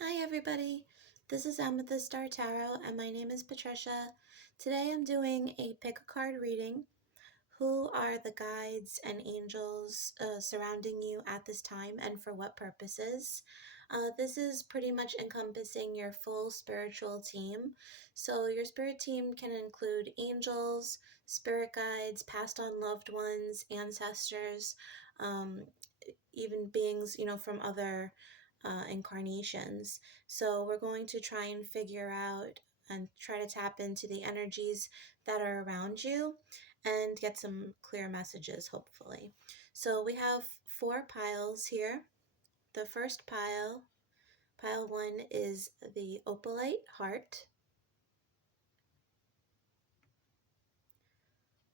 Hi everybody, this is Amethyst Star Tarot and my name is Patricia. Today I'm doing a pick a card reading. Who are the guides and angels surrounding you at this time and for what purposes? This is pretty much encompassing your full spiritual team. So your spirit team can include angels, spirit guides, passed on loved ones, ancestors, um, even beings, from other incarnations. So we're going to try and figure out and try to tap into the energies that are around you and get some clear messages, hopefully. So we have 4 piles here. The first pile 1, is the opalite heart.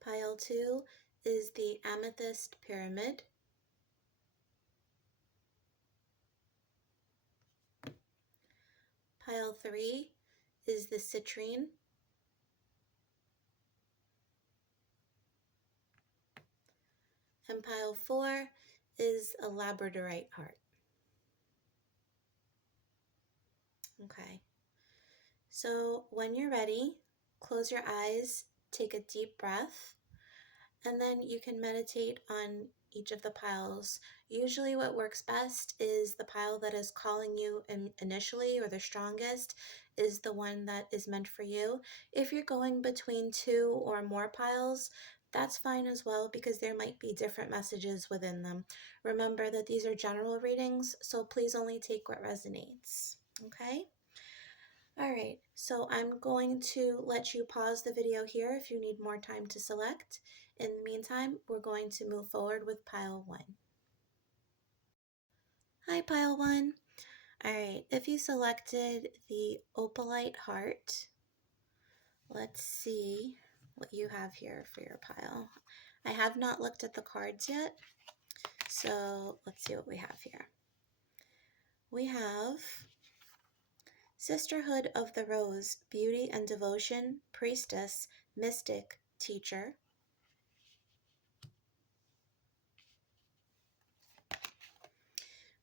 Pile 2 is the amethyst pyramid. Pile 3 is the citrine. And pile 4 is a labradorite heart. Okay. So when you're ready, close your eyes, take a deep breath, and then you can meditate on each of the piles. Usually what works best is the pile that is calling you initially, or the strongest, is the one that is meant for you. If you're going between 2 or more piles, that's fine as well, because there might be different messages within them. Remember that these are general readings, so please only take what resonates, okay? All right, so I'm going to let you pause the video here if you need more time to select. In the meantime, we're going to move forward with pile 1. Hi, pile 1. All right, if you selected the opalite heart, let's see what you have here for your pile. I have not looked at the cards yet, so let's see what we have here. We have Sisterhood of the Rose, Beauty and Devotion, Priestess, Mystic, Teacher.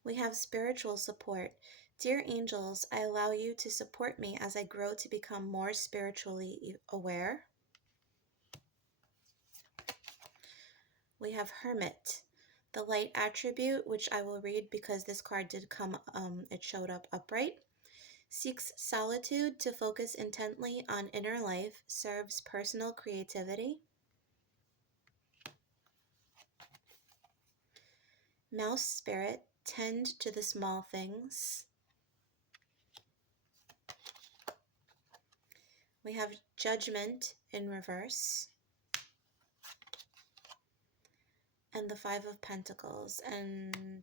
We have spiritual support. Dear angels, I allow you to support me as I grow to become more spiritually aware. We have Hermit, the light attribute, which I will read because this card did come, it showed up upright. Seeks solitude to focus intently on inner life, serves personal creativity. Mouse spirit, tend to the small things. We have Judgment in reverse. And the Five of Pentacles. And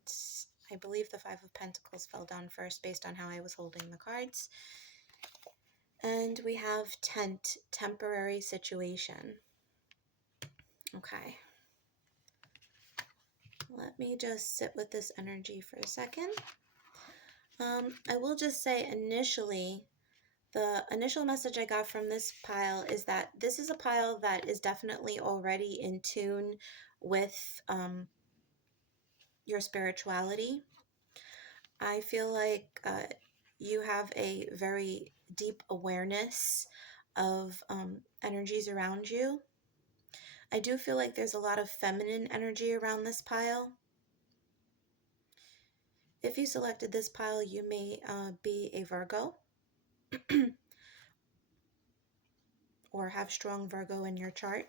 I believe the Five of Pentacles fell down first based on how I was holding the cards. And we have Tent, temporary situation. Okay. Let me just sit with this energy for a second. I will just say initially, the initial message I got from this pile is that this is a pile that is definitely already in tune with your spirituality. I feel like you have a very deep awareness of energies around you. I do feel like there's a lot of feminine energy around this pile. If you selected this pile, you may be a Virgo or have strong Virgo in your chart.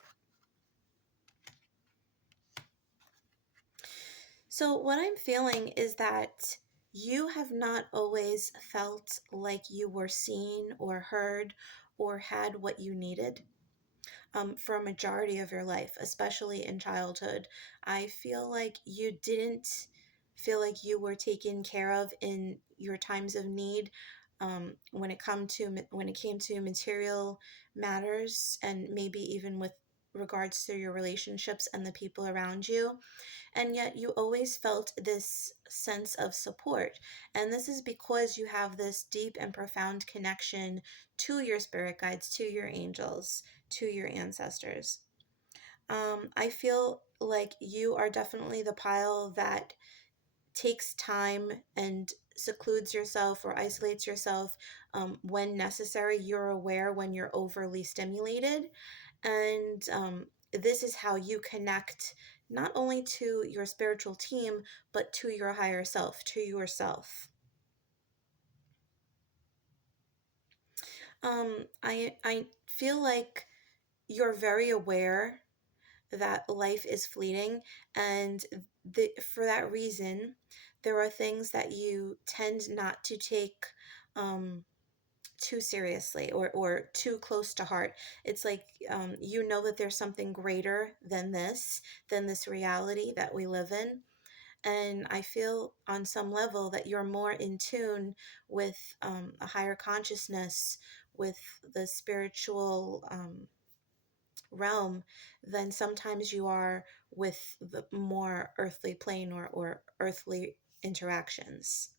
So what I'm feeling is that you have not always felt like you were seen or heard or had what you needed. For a majority of your life, especially in childhood. I feel like you didn't feel like you were taken care of in your times of need, when it came to material matters, and maybe even with regards to your relationships and the people around you. And yet you always felt this sense of support. And this is because you have this deep and profound connection to your spirit guides, to your angels, to your ancestors. I feel like you are definitely the pile that takes time and secludes yourself or isolates yourself when necessary. You're aware when you're overly stimulated. And this is how you connect not only to your spiritual team, but to your higher self, to yourself. I feel like you're very aware that life is fleeting, and for that reason, there are things that you tend not to take um, too seriously or too close to heart. It's like you know that there's something greater than this reality that we live in. And I feel on some level that you're more in tune with a higher consciousness, with the spiritual realm than sometimes you are with the more earthly plane or earthly interactions.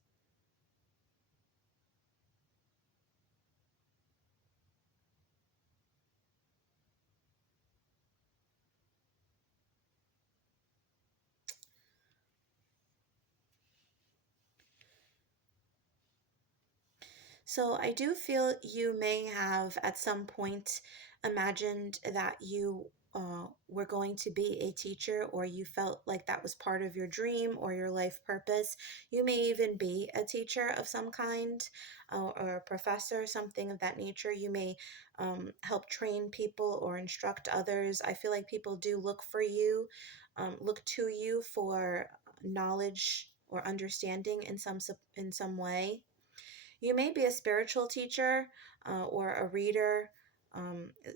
So I do feel you may have at some point imagined that you were going to be a teacher, or you felt like that was part of your dream or your life purpose. You may even be a teacher of some kind, or a professor, something of that nature. You may help train people or instruct others. I feel like people do look for you, look to you for knowledge or understanding in some way. You may be a spiritual teacher or a reader,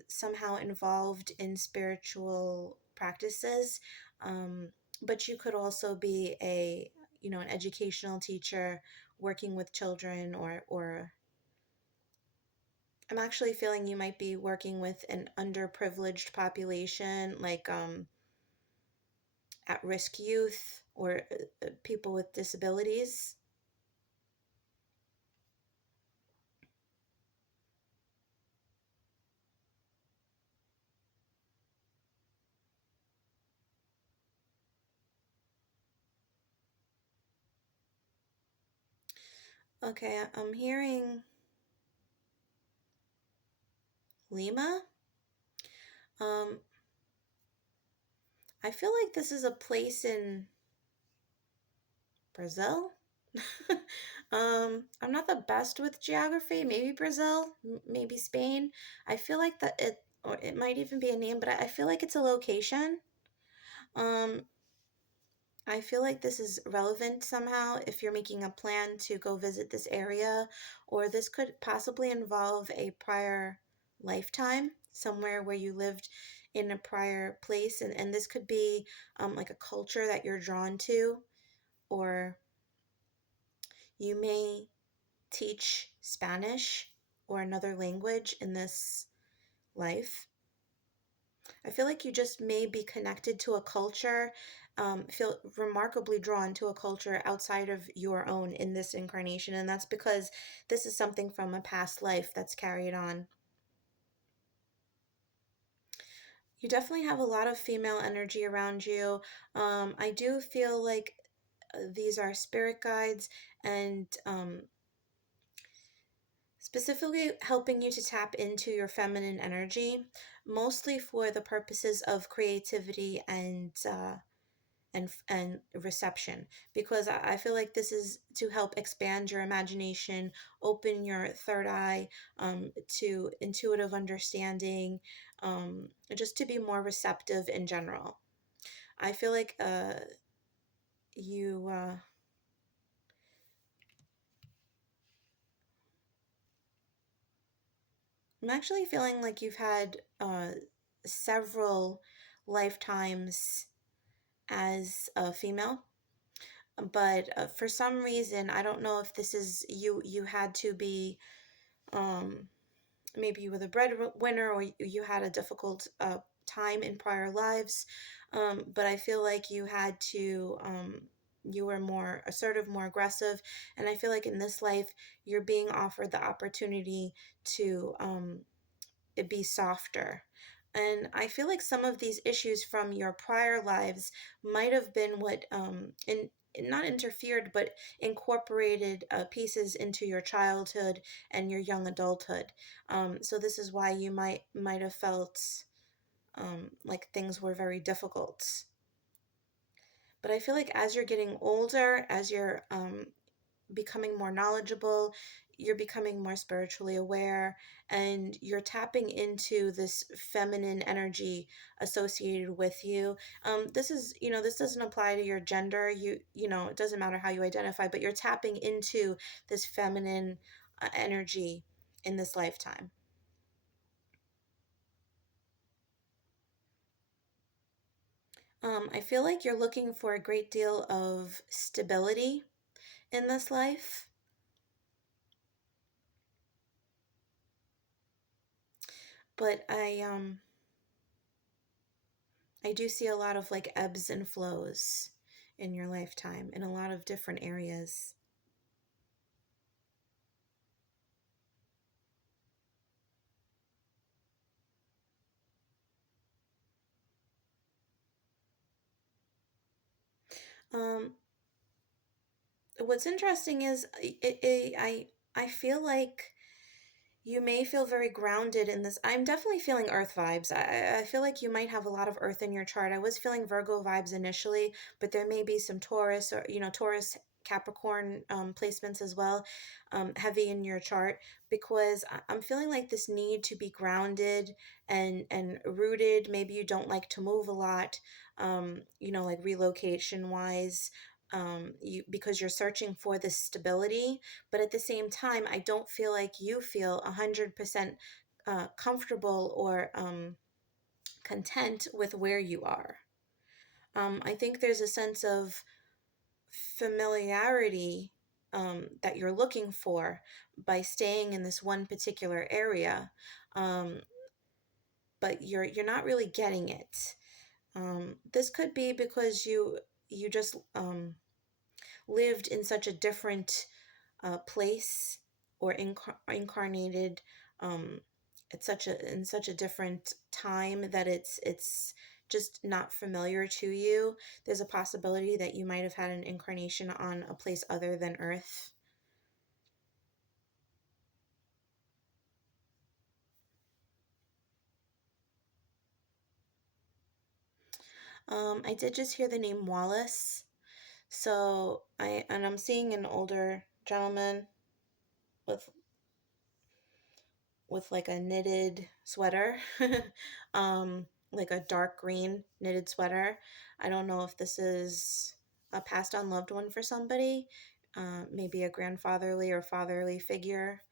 somehow involved in spiritual practices, um, but you could also be an educational teacher working with children, or I'm actually feeling you might be working with an underprivileged population, like at-risk youth or people with disabilities. Okay, I'm hearing Lima. Um, I feel like this is a place in Brazil. I'm not the best with geography. Maybe Brazil, maybe Spain. I feel like or it might even be a name, but I feel like it's a location. Um, I feel like this is relevant somehow if you're making a plan to go visit this area, or this could possibly involve a prior lifetime somewhere where you lived in a prior place, and this could be like a culture that you're drawn to, or you may teach Spanish or another language in this life. I feel like you just may be connected to a culture, feel remarkably drawn to a culture outside of your own in this incarnation. And that's because this is something from a past life that's carried on. You definitely have a lot of female energy around you. I do feel like these are spirit guides, and specifically helping you to tap into your feminine energy, mostly for the purposes of creativity and reception. Because I feel like this is to help expand your imagination, open your third eye, to intuitive understanding, just to be more receptive in general. I feel like you. I'm actually feeling like you've had several lifetimes as a female, but for some reason, I don't know if this is you had to be um, maybe you were the breadwinner, or you had a difficult time in prior lives, but I feel like you had to. You were more assertive, more aggressive, and I feel like in this life you're being offered the opportunity to it be softer. And I feel like some of these issues from your prior lives might have been what not interfered, but incorporated pieces into your childhood and your young adulthood. So this is why you might have felt like things were very difficult. But I feel like as you're getting older, as you're becoming more knowledgeable, you're becoming more spiritually aware, and you're tapping into this feminine energy associated with you. This is, this doesn't apply to your gender. It doesn't matter how you identify, but you're tapping into this feminine energy in this lifetime. I feel like you're looking for a great deal of stability in this life, but I do see a lot of like ebbs and flows in your lifetime in a lot of different areas. Um, what's interesting is I feel like you may feel very grounded in this. I'm definitely feeling earth vibes. I feel like you might have a lot of earth in your chart. I was feeling Virgo vibes initially, but there may be some Taurus or, Taurus Capricorn placements as well, heavy in your chart, because I'm feeling like this need to be grounded and rooted. Maybe you don't like to move a lot, like relocation wise. Because you're searching for this stability, but at the same time, I don't feel like you feel 100% comfortable or content with where you are. I think there's a sense of familiarity that you're looking for by staying in this one particular area, um, but you're not really getting it. This could be because you just lived in such a different place, or incarnated um, at such a different time that it's just not familiar to you. There's a possibility that you might have had an incarnation on a place other than Earth. I did just hear the name Wallace, so I'm seeing an older gentleman with like a knitted sweater, like a dark green knitted sweater. I don't know if this is a passed on loved one for somebody, maybe a grandfatherly or fatherly figure.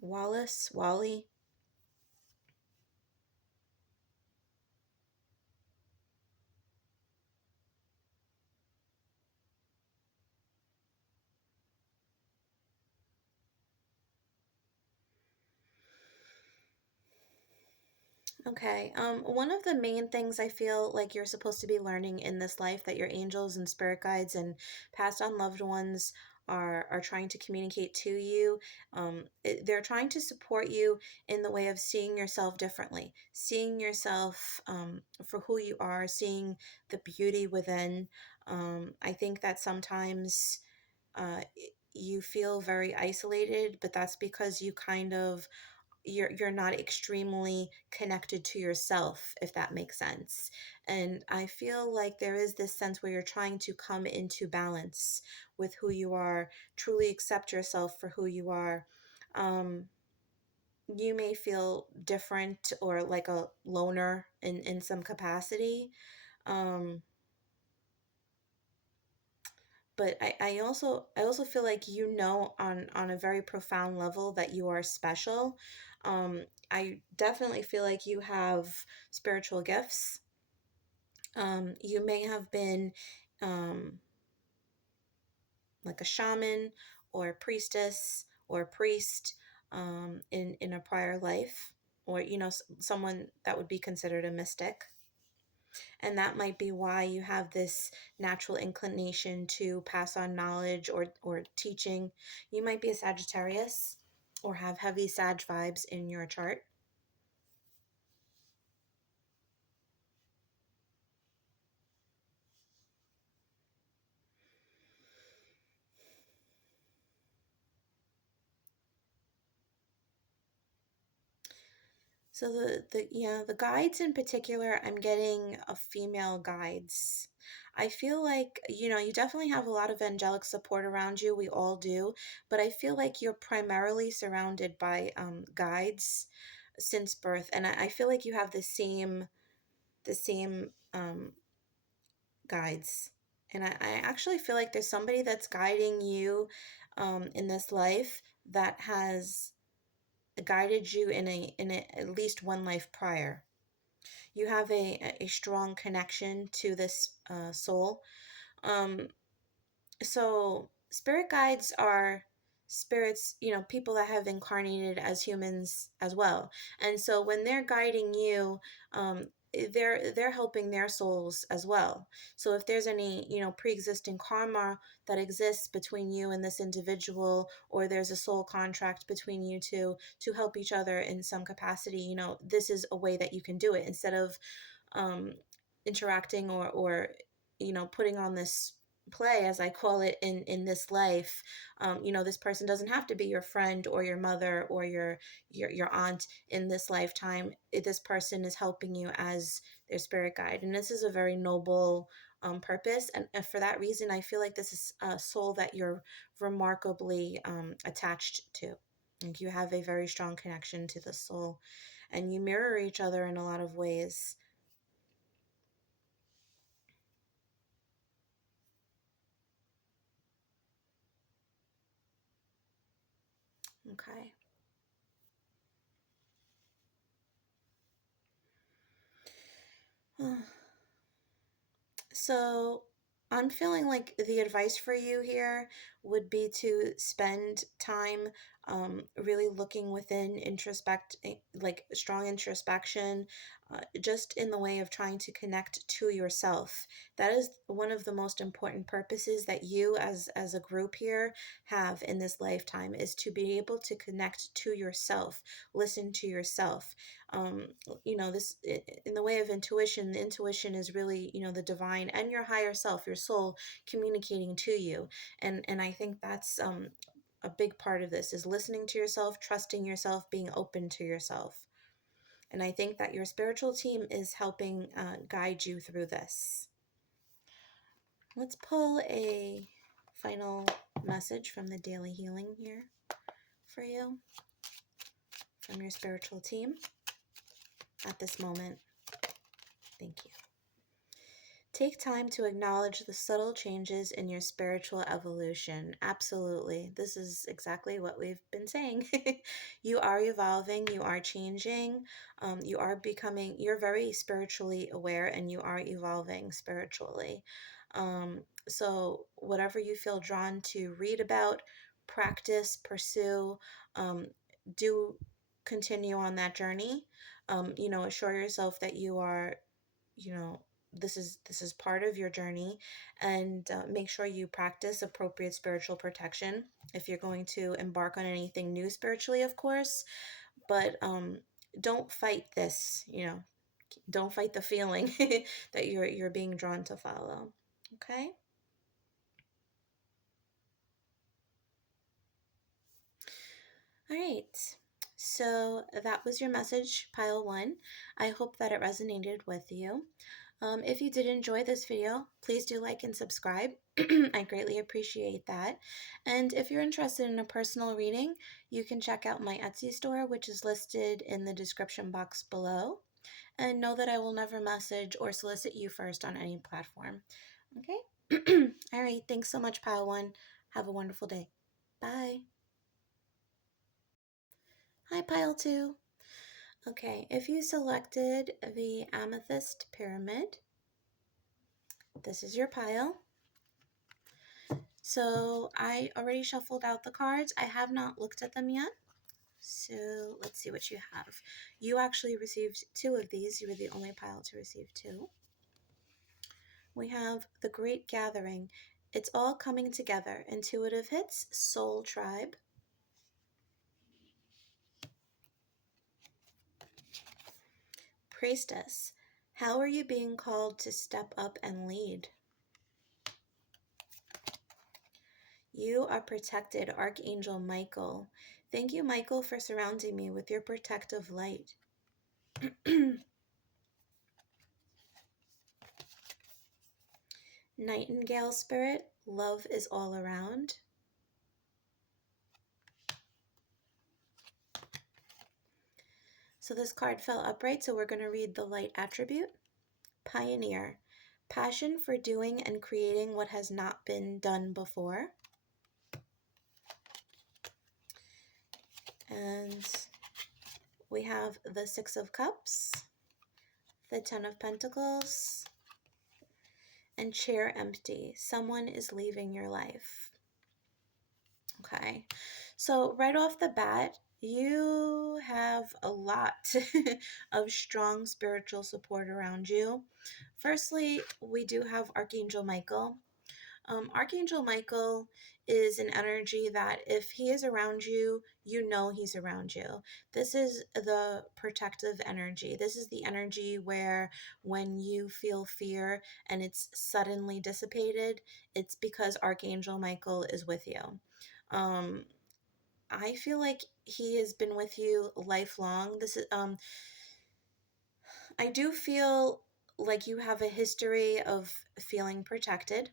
Wallace, Wally. Okay. One of the main things I feel like you're supposed to be learning in this life, that your angels and spirit guides and passed on loved ones are trying to communicate to you. They're trying to support you in the way of seeing yourself differently, seeing yourself for who you are, seeing the beauty within. I think that sometimes uh, you feel very isolated, but that's because you're not extremely connected to yourself, if that makes sense. And I feel like there is this sense where you're trying to come into balance with who you are, truly accept yourself for who you are. um, you may feel different or like a loner in some capacity, um, but I also feel like on a very profound level that you are special. I definitely feel like you have spiritual gifts. You may have been um, like a shaman or a priestess or a priest in a prior life, or someone that would be considered a mystic. And that might be why you have this natural inclination to pass on knowledge or teaching. You might be a Sagittarius or have heavy Sag vibes in your chart. So the guides in particular, I'm getting a female guides. I feel like, you definitely have a lot of angelic support around you. We all do, but I feel like you're primarily surrounded by guides since birth, and I feel like you have the same guides. And I actually feel like there's somebody that's guiding you in this life that has guided you in at least one life prior. You have a strong connection to this soul. Um, so spirit guides are spirits, people that have incarnated as humans as well. And so when they're guiding you, they're helping their souls as well. So if there's any, pre-existing karma that exists between you and this individual, or there's a soul contract between you two to help each other in some capacity, this is a way that you can do it instead of um, interacting or putting on this play, as I call it, in this life. This person doesn't have to be your friend or your mother or your aunt in this lifetime. This person is helping you as their spirit guide, and this is a very noble purpose. And for that reason, I feel like this is a soul that you're remarkably attached to. Like, you have a very strong connection to the soul, and you mirror each other in a lot of ways. Okay. So I'm feeling like the advice for you here would be to spend time really looking within, like strong introspection, just in the way of trying to connect to yourself. That is one of the most important purposes that you as a group here have in this lifetime, is to be able to connect to yourself, listen to yourself. um, this in the way of intuition, the intuition is really, the divine and your higher self, your soul, communicating to you. And I think that's a big part of this, is listening to yourself, trusting yourself, being open to yourself. And I think that your spiritual team is helping guide you through this. Let's pull a final message from the daily healing here for you, from your spiritual team at this moment. Thank you. Take time to acknowledge the subtle changes in your spiritual evolution. Absolutely. This is exactly what we've been saying. You are evolving, you are changing, you're very spiritually aware, and you are evolving spiritually. So, whatever you feel drawn to read about, practice, pursue, um, do continue on that journey. Assure yourself that you are, you know, this is part of your journey, and make sure you practice appropriate spiritual protection if you're going to embark on anything new spiritually, of course. But don't fight this, don't fight the feeling that you're being drawn to follow. Okay. All right. So that was your message, pile one. I hope that it resonated with you. If you did enjoy this video, please do like and subscribe. I greatly appreciate that. And if you're interested in a personal reading, you can check out my Etsy store, which is listed in the description box below. And know that I will never message or solicit you first on any platform. Okay? All right. Thanks so much, Pile One. Have a wonderful day. Bye. Hi, Pile Two. Okay, if you selected the Amethyst Pyramid, this is your pile. So I already shuffled out the cards. I have not looked at them yet. So let's see what you have. You actually received two of these. You were the only pile to receive two. We have the Great Gathering. It's all coming together. Intuitive hits, Soul Tribe. Priestess. How are you being called to step up and lead? You are protected, Archangel Michael. Thank you, Michael, for surrounding me with your protective light. Nightingale spirit, love is all around. So this card fell upright, so we're going to read the light attribute. Pioneer, passion for doing and creating what has not been done before. And we have the Six of Cups, the Ten of Pentacles, and chair empty. Someone is leaving your life. Okay, so right off the bat, you have a lot of strong spiritual support around you. Firstly, we do have Archangel Michael. Archangel Michael is an energy that if he is around you, you know he's around you. This is the protective energy. This is the energy where when you feel fear and it's suddenly dissipated, it's because Archangel Michael is with you. Um, I feel like he has been with you lifelong. I do feel like you have a history of feeling protected.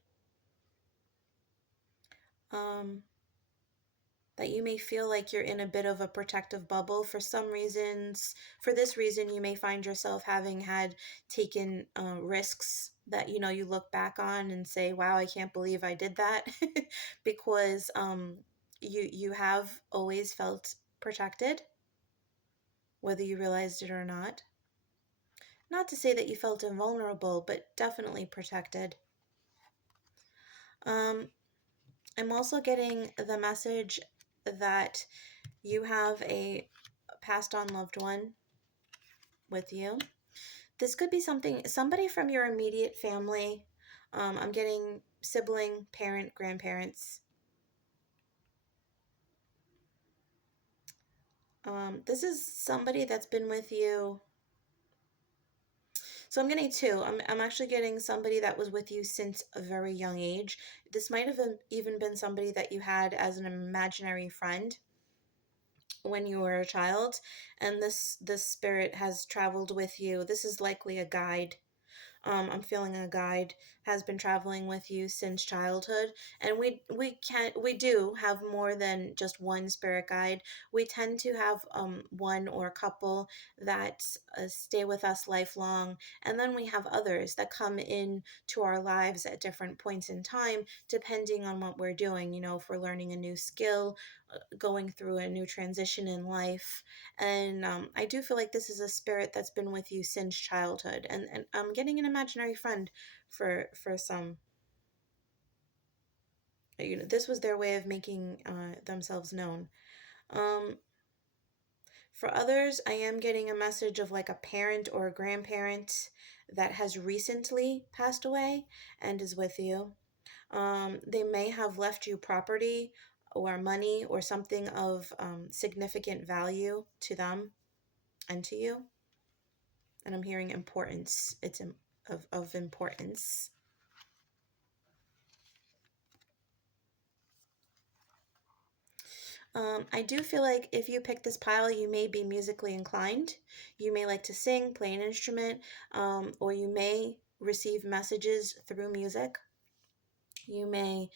Um, that you may feel like you're in a bit of a protective bubble for some reasons. For this reason, you may find yourself having had taken risks that you look back on and say, "Wow, I can't believe I did that," because you have always felt protected, whether you realized it or not. Not to say that you felt invulnerable, but definitely protected. Um, I'm also getting the message that you have a passed on loved one with you. This could be somebody from your immediate family. I'm getting sibling, parent, grandparents. This is somebody that's been with you. So I'm getting two. I'm actually getting somebody that was with you since a very young age. This might have even been somebody that you had as an imaginary friend when you were a child, and this spirit has traveled with you. This is likely a guide. I'm feeling a guide has been traveling with you since childhood, and we do have more than just one spirit guide. We tend to have one or a couple that stay with us lifelong, and then we have others that come in to our lives at different points in time, depending on what we're doing. If we're learning a new skill, going through a new transition in life. And I do feel like this is a spirit that's been with you since childhood. And I'm getting an imaginary friend for some. This was their way of making themselves known. Um, for others, I am getting a message of like a parent or a grandparent that has recently passed away and is with you. They may have left you property or money or something of significant value to them and to you. And I'm hearing importance. Of importance. I do feel like if you pick this pile, you may be musically inclined. You may like to sing, play an instrument, or you may receive messages through music. You may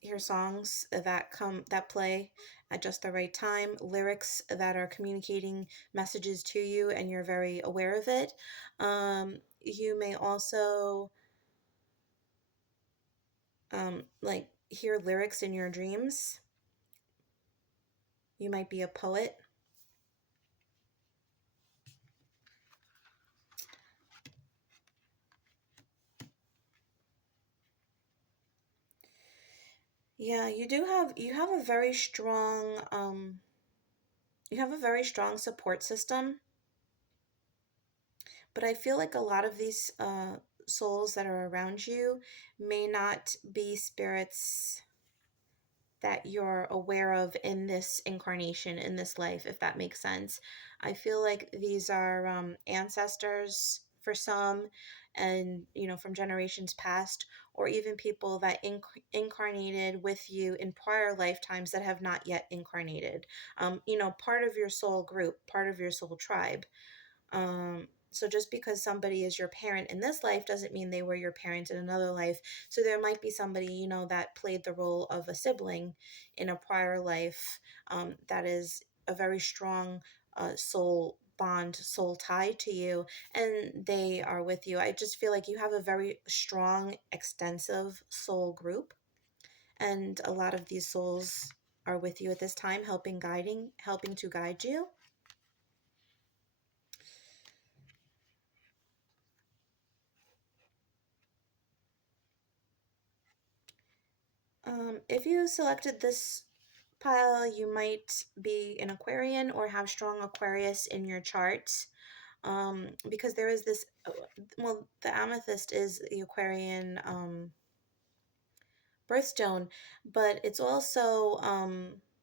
hear songs that play at just the right time, lyrics that are communicating messages to you, and you're very aware of it. You may also like hear lyrics in your dreams. You might be a poet. Yeah, you have a very strong support system, but I feel like a lot of these souls that are around you may not be spirits that you're aware of in this incarnation, in this life, if that makes sense. I feel like these are ancestors for some, and from generations past, or even people that incarnated with you in prior lifetimes that have not yet incarnated. Part of your soul group, part of your soul tribe. So just because somebody is your parent in this life doesn't mean they were your parent in another life. So there might be somebody, that played the role of a sibling in a prior life, that is a very strong soul bond, soul tie to you, and they are with you. I just feel like you have a very strong, extensive soul group, and a lot of these souls are with you at this time, helping to guide you. If you selected this pile, you might be an Aquarian or have strong Aquarius in your chart. Because there is this, well, the amethyst is the Aquarian birthstone, but it's also,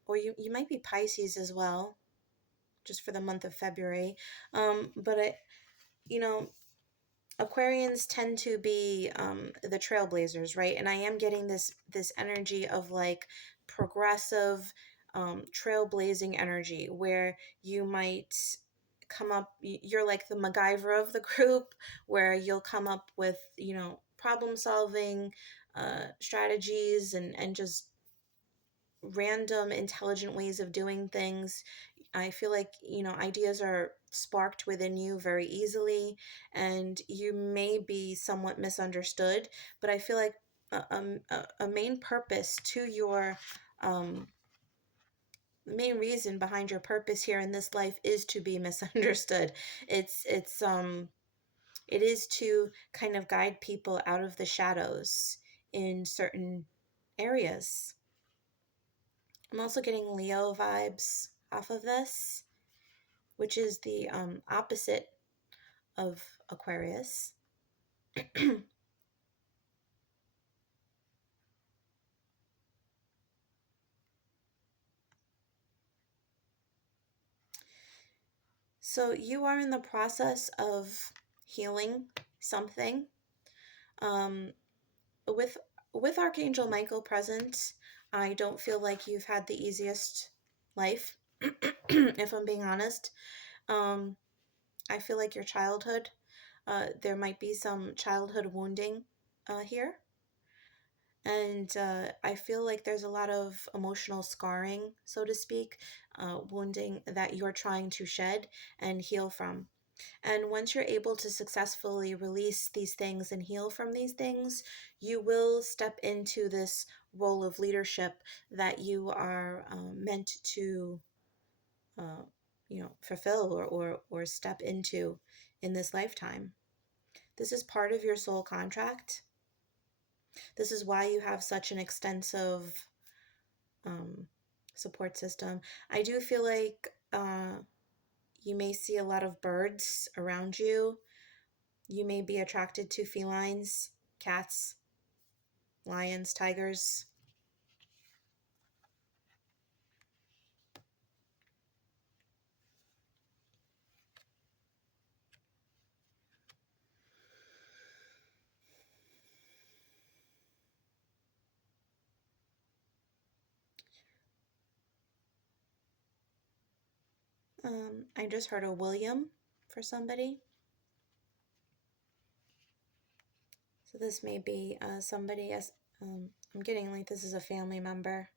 or you might be Pisces as well, just for the month of February. But you know, Aquarians tend to be the trailblazers, right? And I am getting this energy of like progressive, trailblazing energy where you might come up. You're like the MacGyver of the group, where you'll come up with problem solving strategies and just random intelligent ways of doing things. I feel like, ideas are sparked within you very easily, and you may be somewhat misunderstood, but I feel like a main purpose to your, um, main reason behind your purpose here in this life is to be misunderstood. It is to kind of guide people out of the shadows in certain areas. I'm also getting Leo vibes off of this, which is the opposite of Aquarius. So you are in the process of healing something. Um, with Archangel Michael present, I don't feel like you've had the easiest life, if I'm being honest. Um, I feel like your childhood, there might be some childhood wounding here. And I feel like there's a lot of emotional scarring, so to speak, wounding that you're trying to shed and heal from. And once you're able to successfully release these things and heal from these things, you will step into this role of leadership that you are meant to, uh, fulfill or step into in this lifetime. This is part of your soul contract. This is why you have such an extensive um, support system. I do feel like you may see a lot of birds around you. You may be attracted to felines, cats, lions, tigers. I just heard a William for somebody. So this may be somebody as I'm getting like this is a family member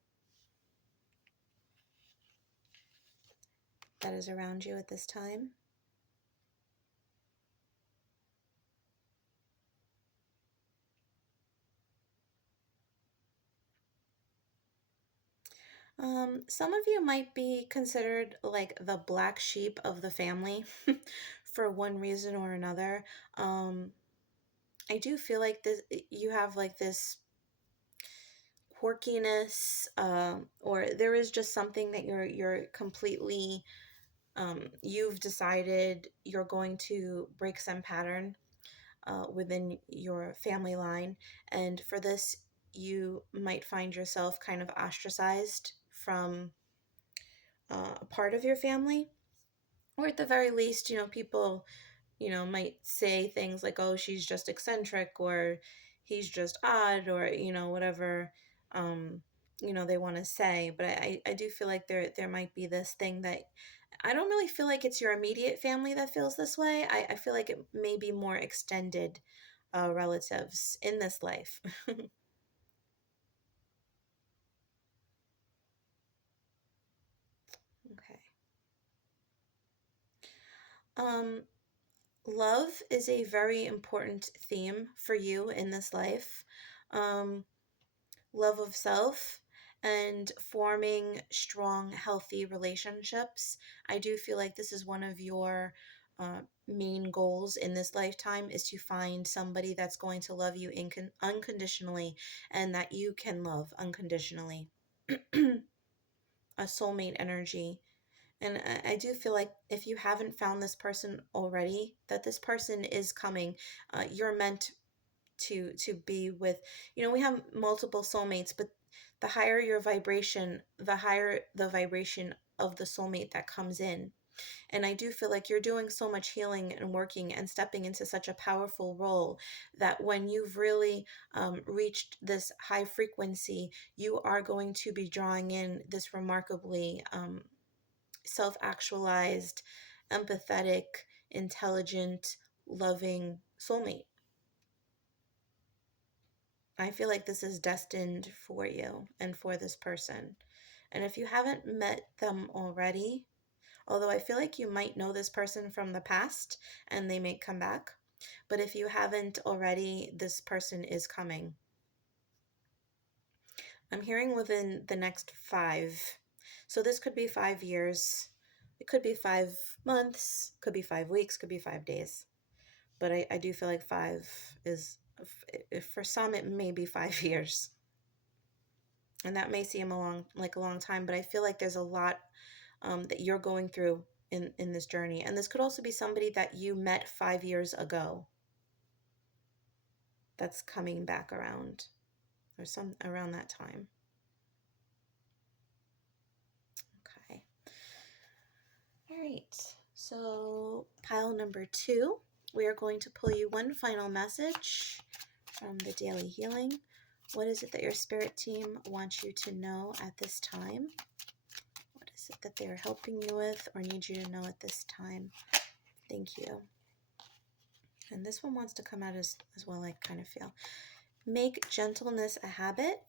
that is around you at this time. Some of you might be considered like the black sheep of the family for one reason or another. Um, I do feel like this you have like this quirkiness, or there is just something that you're completely you've decided you're going to break some pattern within your family line, and for this you might find yourself kind of ostracized from a part of your family, or at the very least, people, might say things like, "Oh, she's just eccentric," or "He's just odd," or whatever. Um, they want to say. But I do feel like there might be this thing that I don't really feel like it's your immediate family that feels this way. I feel like it may be more extended relatives in this life. Okay. Um, Love is a very important theme for you in this life. Um, Love of self and forming strong, healthy relationships. I do feel like this is one of your main goals in this lifetime is to find somebody that's going to love you unconditionally and that you can love unconditionally. A soulmate energy. And I do feel like if you haven't found this person already, that this person is coming. You're meant to be with, we have multiple soulmates, but the higher your vibration, the higher the vibration of the soulmate that comes in. And I do feel like you're doing so much healing and working and stepping into such a powerful role that when you've really reached this high frequency, you are going to be drawing in this remarkably self actualized, empathetic, intelligent, loving soulmate. I feel like this is destined for you and for this person. And if you haven't met them already, although I feel like you might know this person from the past and they may come back, but if you haven't already, this person is coming. I'm hearing within the next 5. So this could be 5 years. It could be 5 months, could be 5 weeks, could be 5 days. But I do feel like 5 is, for some, it may be 5 years. And that may seem like a long time, but I feel like there's a lot that you're going through in this journey. And this could also be somebody that you met 5 years ago that's coming back around or some around that time. Okay. All right. So pile number 2, we are going to pull you one final message from the Daily Healing. What is it that your spirit team wants you to know at this time? What is it that they're helping you with or need you to know at this time? Thank you. And this one wants to come out as well, I kind of feel. Make gentleness a habit.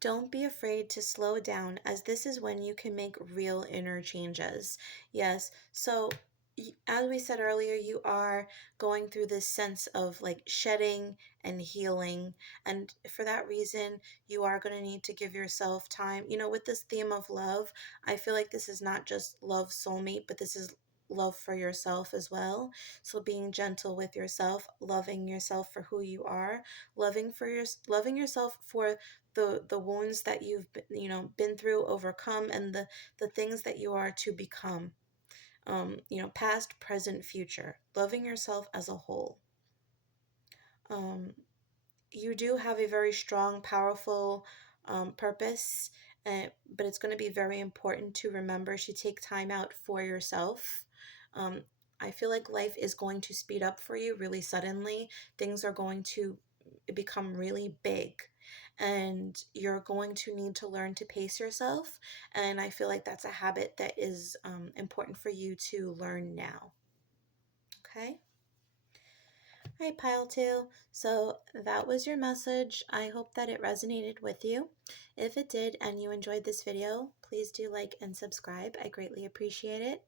Don't be afraid to slow down, as this is when you can make real inner changes. Yes, so as we said earlier, you are going through this sense of like shedding and healing. And for that reason, you are going to need to give yourself time. With this theme of love, I feel like this is not just love soulmate, but this is love for yourself as well. So being gentle with yourself, loving yourself for who you are, loving yourself for the wounds that you've been through, overcome, and the things that you are to become. Past, present, future, loving yourself as a whole. You do have a very strong, powerful purpose, but it's going to be very important to remember to take time out for yourself. Um, I feel like life is going to speed up for you really suddenly. Things are going to become really big, and you're going to need to learn to pace yourself. And I feel like that's a habit that is important for you to learn now. Okay? All right, pile 2. So that was your message. I hope that it resonated with you. If it did and you enjoyed this video, please do like and subscribe. I greatly appreciate it.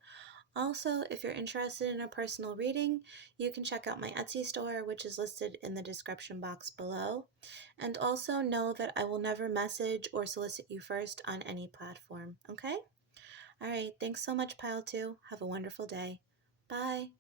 Also, if you're interested in a personal reading, you can check out my Etsy store, which is listed in the description box below. And also know that I will never message or solicit you first on any platform, okay? All right, thanks so much, Pile 2. Have a wonderful day. Bye.